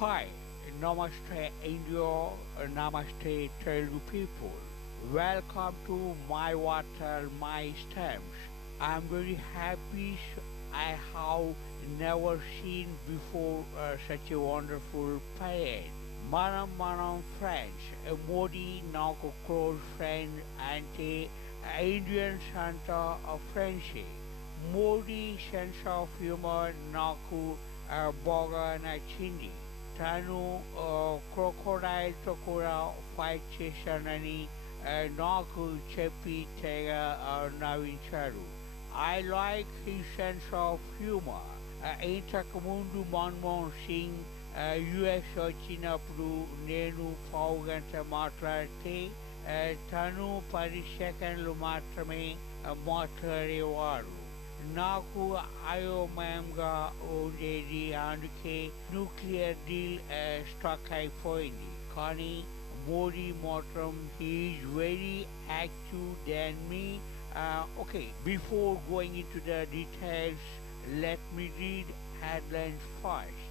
Hi, Namaste India, Namaste Telugu people. Welcome to my water, my stems. I'm very happy I have never seen before such a wonderful parade. Manam friends, Modi నాకు close friend అంటే Indian Santa of friendship. Modi sense of humor నాకు బాగా నచ్చింది. తను క్రొకోడైల్తో కూడా fight చేశానని నాకు చెప్పి తెగ నవ్వించాడు. I like his sense of humour. ఇంతకుముందు మన్మోహన్ సింగ్ యుఎస్ వచ్చినప్పుడు నేను పావు గంట మాట్లాడితే తను 10 సెకండ్లు మాత్రమే మాట్లాడేవాడు. నాకు అయోమయంగా ఉండేది, అందుకే న్యూక్లియర్ డీల్ స్ట్రక్ అయిపోయింది. కానీ మోడీ మాత్రం he's very active than me. Okay, before going into the details, let me read headlines first.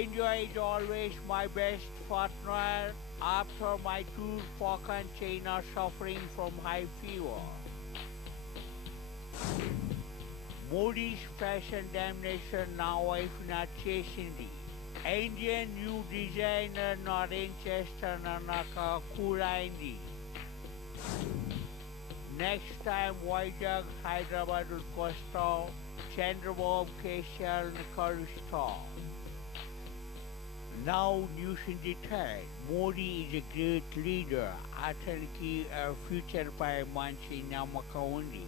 India is always my best partner after my tour Pak and China suffering from high fever. Modi's fashion damnation now wife not చేసింది. Indian new designer arrange చేస్తానన్నాక కూలైంది. Next time Vizag Hyderabad వస్తాం, చంద్రబాబు కేసీఆర్ని కలుస్తాం. Now news in detail. Modi is a great leader. అతనికి future పై మంచి నమ్మకం ఉంది.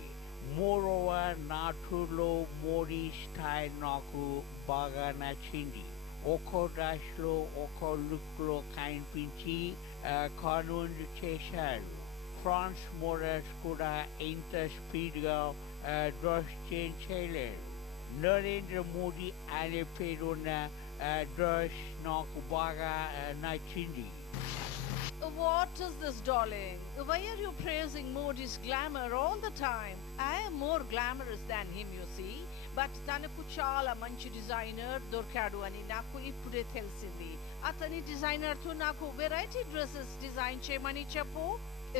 మోరోవర్ నా టూర్లో మోడీ స్టైల్ నాకు బాగా నచ్చింది. ఒక్కో డ్రెస్లో ఒక్కో లుక్లో కనిపించి కనువిందు చేశాడు. ఫ్రాన్స్ మోడల్స్ కూడా ఇంత స్పీడ్గా డ్రెస్ చేంజ్ చేయలేరు. నరేంద్ర మోడీ అనే పేరున్న డ్రెస్ నాకు బాగా నచ్చింది. What is this, darling? Why are you praising Modi's glamour all the time? I am more glamorous than him, you see. But తనకు చాలా మంచి డిజైనర్ దొరికాడు అని నాకు ఇప్పుడే తెలిసింది. అతని డిజైనర్తో నాకు వెరైటీ డ్రెస్సెస్ డిజైన్ చేయమని చెప్పు.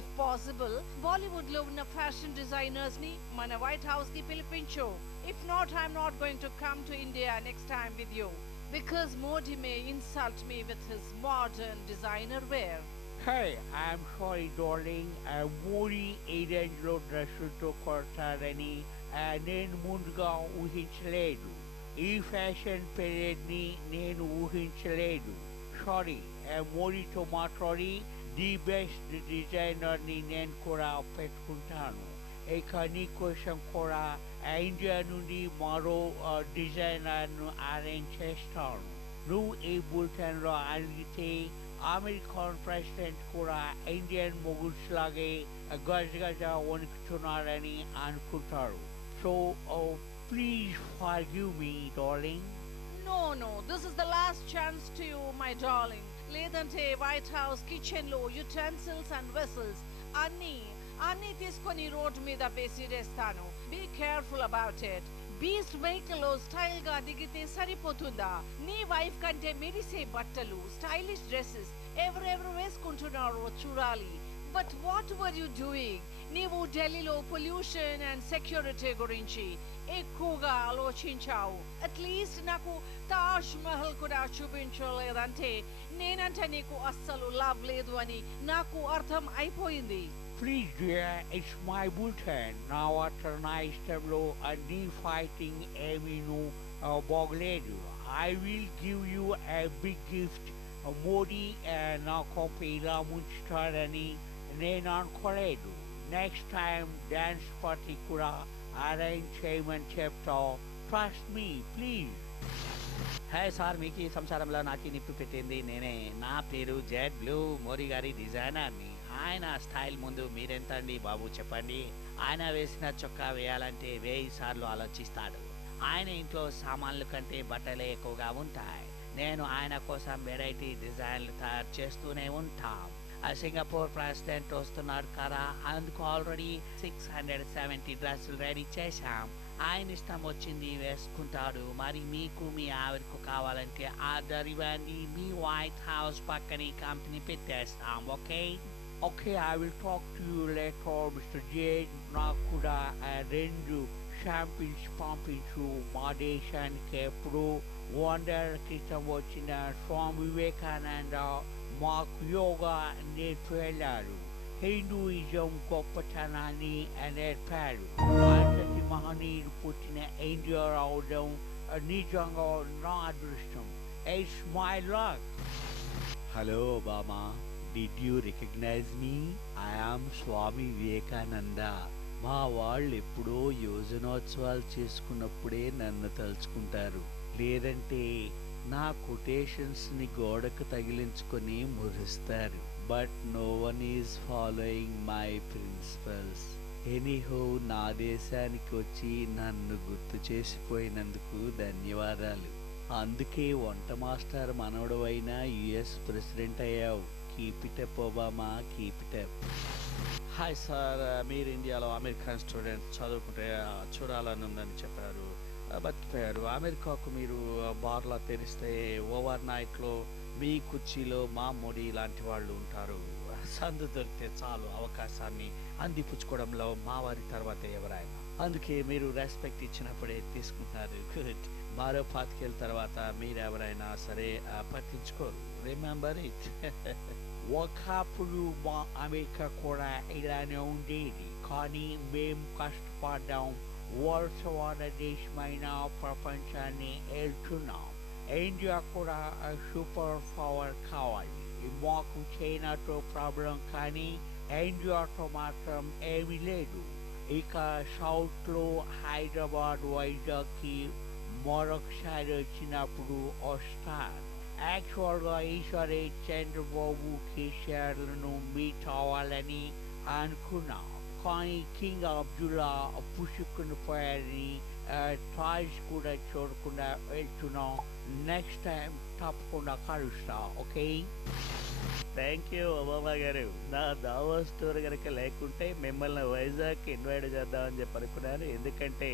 ఇఫ్ పాసిబుల్ బాలీవుడ్ లో ఉన్న ఫ్యాషన్ డిజైనర్స్ ని మన వైట్ హౌస్ కి పిలిపించు. If not, I'm not going to come to India next time with you, because Modi may insult me with his modern designer wear. Hey, I'm sorry darling, Modi ఈ రేంజ్లో డ్రెస్సులతో కొడతారని నేను ముందుగా ఊహించలేదు. ఈ ఫ్యాషన్ పీరియడ్ని నేను ఊహించలేదు. సారీ, మోడీతో మాట్లాడి ది బెస్ట్ డిజైనర్ని నేను కూడా పెట్టుకుంటాను. ఇక నీ కోసం కూడా ఇండియా నుండి మరో డిజైనర్ను అరేంజ్ చేస్తాను. నువ్వు ఈ బులెటిన్లో అడిగితే అమెరికన్ ప్రెసిడెంట్ కూడా ఇండియన్ మొగుడ్స్ లాగే గజగజ వణుకుతున్నారని అనుకుంటారు. So please forgive me darling. No, this is the last chance to you, my darling. లేదంటే వైట్ హౌస్ కిచెన్ లో యుటెన్సిల్స్ అండ్ వెసల్స్ అన్ని తీసుకొని రోడ్ మీద వేసిరేస్తాను. Be careful about it. Beast vehicle లో స్టైల్ గా దిగితే సరిపోతుందా? నీ వైఫ్ కంటే మెరిసే బట్టలు, స్టైలిష్ డ్రెస్సెస్ ఎవరెవరు వేసుకుంటున్నారో చూడాలి. But what were you doing? నీవు ఢిల్లీలో పొల్యూషన్ అండ్ సెక్యూరిటీ గురించి ఎక్కువగా ఆలోచించావు. అట్లీస్ట్ నాకు తాజ్ మహల్ కూడా చూపించలేదంటే నేనంటే నీకు అస్సలు లవ్ లేదు అని నాకు అర్థం అయిపోయింది. Please dear, it's my bulletin. Now after nice tableau and fighting Aminu Bogledu, I will give you a big gift. Modi నాకు ఇలా ముంచుతాడని నేను అనుకోలేదు. నెక్స్ట్ టైం డ్యాన్స్ పార్టీ కూడా అరేంజ్ చేయమని చెప్తావు. Trust me please. Hey sir, మీకు ఈ సంసారంలో నాకు నిప్పు పెట్టింది నేనే. నా పేరు జెడ్ బ్లూ, మోడీ గారి డిజైనర్ని. ఆయన స్టైల్ ముందు మీరెంత అండి బాబు చెప్పండి. ఆయన వేసిన చొక్కా వేయాలంటే 1000 సార్లు ఆలోచిస్తాడు. ఆయన ఇంట్లో సామాన్లు కంటే బట్టలే ఎక్కువగా ఉంటాయి. నేను ఆయన కోసం వెరైటీ డిజైన్లు తయారు చేస్తూనే ఉంటాం. సింగపూర్ ప్రెసిడెంట్ వస్తున్నాడు కదా, అందుకు ఆల్రెడీ 670 డ్రెస్సులు రెడీ చేశాం. ఆయన ఇష్టం వచ్చింది వేసుకుంటాడు. మరి మీకు మీ ఆవిడకు కావాలంటే ఆర్డర్ ఇవ్వండి, మీ వైట్ హౌస్ పక్కనే కంపెనీ పెట్టేస్తాం. Okay? Okay, I will talk to you later, Mr. Jade. నాకు కూడా రెండు షాంపిల్స్ పంపించు. మా దేశానికి ఎప్పుడు 100 క్రితం వచ్చిన స్వామి వివేకానంద మాకు యోగా నేర్పి వెళ్ళారు. హిందూయిజం గొప్పతనాన్ని నేర్పారు. అంతటి మహనీయుడు పుట్టిన ఇండియా రావడం నిజంగా నా అదృష్టం. It's my luck. Hello, Obama. Did you recognize me? I am Swami Vivekananda. మా వాళ్ళు ఎప్పుడో యోజనోత్సవాలు చేసుకున్నప్పుడే నన్ను తలుచుకుంటారు. లేదంటే నా కొటేషన్స్ని గోడకు తగిలించుకొని మురిస్తారు. But no one is following my principles. Anyhow, నా దేశానికి వచ్చి నన్ను గుర్తు చేసిపోయినందుకు ధన్యవాదాలు. అందుకే వంట మాస్టర్ మనవడు అయిన యుఎస్ ప్రెసిడెంట్ అయ్యావు. Keep it up Obama, keep it up. Hi sir, మీరు ఇండియాలో అమెరికన్ స్టూడెంట్ చదువుకుంటే చూడాలని ఉందని చెప్పారు. బతికిపోయారు. అమెరికాకు మీరు బార్లా తెరిస్తే ఓవర్ నైట్లో మీ కుర్చీలో మా మోడీ లాంటి వాళ్ళు ఉంటారు. సందు దొరికితే చాలు అవకాశాన్ని అందిపుచ్చుకోవడంలో మా వారి తర్వాత ఎవరైనా. అందుకే మీరు రెస్పెక్ట్ ఇచ్చినప్పుడే తీసుకుంటారు. గుడ్. మరో 25 ఏళ్ళ తర్వాత మీరు ఎవరైనా సరే పట్టించుకోరు. Remember it. ఒకప్పుడు మా అమెరికా కూడా ఇలానే ఉండేది. కానీ మేం కష్టపడ్డాం. వరుసవాద దేశమైన ప్రపంచాన్ని వెళ్తున్నాం. ఇండియా కూడా సూపర్ పవర్ కావాలి. మాకు చైనాతో ప్రాబ్లం, కానీ ఇండియాతో మాత్రం ఏమీ లేదు. ఇక సౌత్లో హైదరాబాద్, వైజాగ్కి మరొకసారి వచ్చినప్పుడు వస్తాను. యాక్చువల్గా ఈసారి చంద్రబాబు, కేసీఆర్లను మీట్ అవ్వాలని అనుకున్నాం. కానీ కింగ్ అబ్దుల్లా పుసుకుని పోయారని టాయ్స్ కూడా చూడకుండా వెళ్తున్నాం. నెక్స్ట్ టైం తప్పకుండా కలుస్తా. ఓకే? థ్యాంక్ యూ ఒబామా గారు. నా దావోస్ టూర్ కనుక లేకుంటే మిమ్మల్ని వైజాగ్ ఇన్వైట్ చేద్దామని చెప్పి అనుకున్నాను. ఎందుకంటే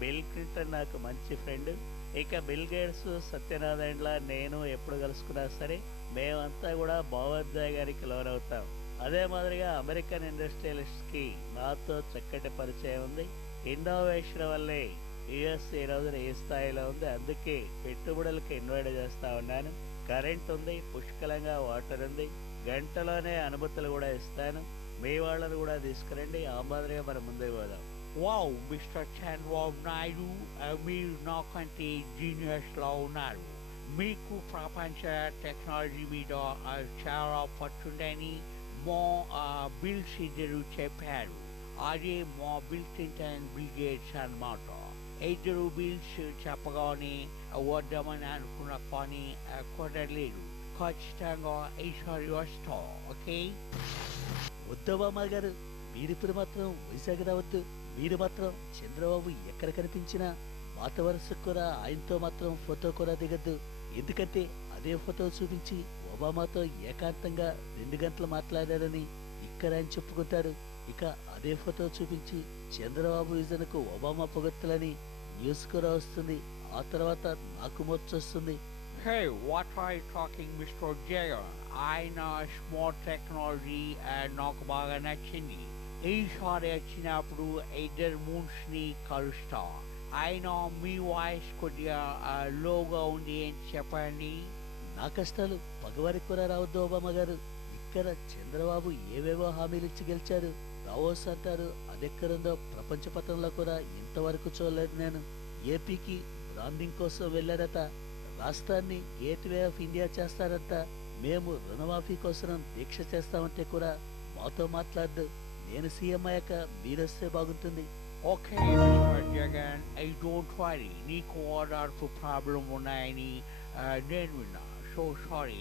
బిల్ క్లింటన్ నాకు మంచి ఫ్రెండ్. ఇక బిల్ గేట్స్, సత్యనారాయణలా నేను ఎప్పుడు కలుసుకున్నా సరే మేమంతా కూడా భావోద్వేగానికి గారికి లోనవుతాం. అదే మాదిరిగా అమెరికన్ ఇండస్ట్రియలిస్ట్కి నాతో చక్కటి పరిచయం ఉంది. ఇన్నోవేషన్ వల్లే యుఎస్ ఈ రోజున ఏ స్థాయిలో ఉంది. అందుకే పెట్టుబడులకు ఇన్వైట్ చేస్తా ఉన్నాను. కరెంట్ ఉంది, పుష్కలంగా వాటర్ ఉంది. గంటలోనే అనుమతులు కూడా ఇస్తాను. మీ వాళ్ళను కూడా తీసుకురండి. ఆ మాదిరిగా మనం ముందుకు పోదాం. వావ్, మిస్టర్ చంద్రబాబు నాయుడు, మీరు నాకంటే జీనియస్లా ఉన్నారు. మీకు ప్రపంచ టెక్నాలజీ మీద చాలా పట్టుందని మా బిల్స్ ఇద్దరు చెప్పారు. అదే మా బిల్ క్లింటన్, బిల్ గేట్స్ అన్నమాట. ఇద్దరు బిల్స్ చెప్పగానే వద్దామని అనుకున్న కానీ కుదరలేదు. ఖచ్చితంగా ఈసారి వస్తా. ఓకే? ఒబామా గారు, మీరిప్పుడు మాత్రం వైజాగ్ రావద్దు. మీరు మాత్రం చంద్రబాబు ఎక్కడ కనిపించినా మాట వరుసకు కూడా ఆయనతో మాత్రం ఫోటో కూడా దిగద్దు. ఎందుకంటే అదే ఫోటో చూపించి ఒబామాతో ఏకాంతంగా 2 గంటలు మాట్లాడారని ఇక్కడ ఆయన చెప్పుకుంటారు. ఇక అదే ఫోటో చూపించి చంద్రబాబు విజన్కు ఒబామా పొగడ్తలని న్యూస్ కూడా వస్తుంది. ఆ తర్వాత నాకు మొచ్చొస్తుంది. Hey, what are you talking, Mr. Jagan? ఆయన స్మార్ట్ టెక్నాలజీ నాకు బాగా నచ్చింది. ఈసారి వచ్చినప్పుడు ఇద్దరు మూన్స్ని కలుస్తా. ఆయన మీ వాయిస్ కొద్దిగా లోగా ఉంది అని చెప్పండి. నా కష్టాలు పగవారికి కూడా రావద్దు ఒబామా గారు. ఇక్కడ చంద్రబాబు ఏవేవో హామీలు ఇచ్చి గెలిచారు. దావోస్ అంటారు, అదెక్కడుందో ప్రపంచ పటంలో కూడా ఇంతవరకు చూడలేదు నేను. ఏపీకి బ్రాండింగ్ కోసం వెళ్ళారట. రాష్ట్రాన్ని గేట్వే ఆఫ్ ఇండియా చేస్తారంట. మేము రుణమాఫీ కోసం దీక్ష చేస్తామంటే కూడా మాతో మాట్లాడదు. నేను సీఎం అయ్యాక మీరొస్తే బాగుంటుంది. Okay mister Jagan, I don't worry. నీకు ఓదార్పు ప్రాబ్లం ఉన్నాయని నేను విన్నా. So sorry.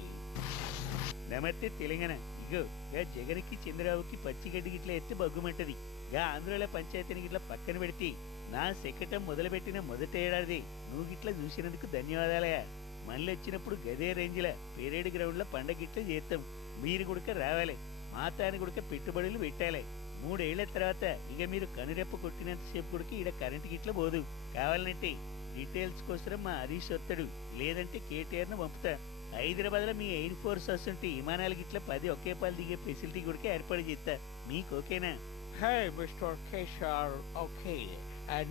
నమస్తే తెలంగాణ. ఇగో గా జగన్కి చంద్రబాబుకి పచ్చిగడ్డి గిట్ల ఎత్తి బగ్గుమంటది. గా ఆంధ్రలో పంచాయతీని గిట్ల పక్కన పెడితే నా శకటం మొదలుపెట్టిన మొదటి ఏడాది నువ్వు గిట్ల చూసినందుకు ధన్యవాదాలయా. మళ్ళీ వచ్చినప్పుడు గదే రేంజ్ల పేరేడు గ్రౌండ్ లో పండగ గిట్ల చేస్తాం. మీరు గుడక రావాలి. మాతాని గుడక పెట్టుబడులు పెట్టాలి. 3 ఏళ్ల తర్వాత ఇక మీరు కనురెప్ప కొట్టినంతసేపు కూడా ఈడ కరెంట్ గిట్ల పోదు. కావాలంటే డీటెయిల్స్ కోసం మా హరీష్ వస్తాడు, లేదంటే కేటీఆర్ను పంపుతా. హైదరాబాద్లో మీ ఎయిర్ ఫోర్స్ వస్తుంటే విమానాలు గిట్ల 10 ఒకే పాలు దిగే ఫెసిలిటీ కూడా ఏర్పాటు చేస్తా. మీకు ఓకేనా? Hey, Mr. Kesar, okay.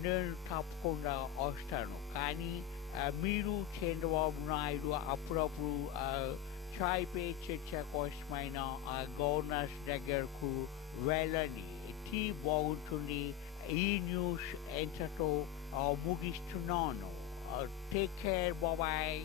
నేను తప్పకుండా వస్తాను. కానీ మీరు చంద్రబాబు నాయుడు అప్పుడప్పుడు చాయ్ పే చర్చ కోసమైన గవర్నర్స్ దగ్గరకు వెళ్ళండి. టీ బాగుంటుంది. ఈ న్యూస్ ఎంతతో ముగిస్తున్నాను. టేక్ కేర్, బాబాయ్.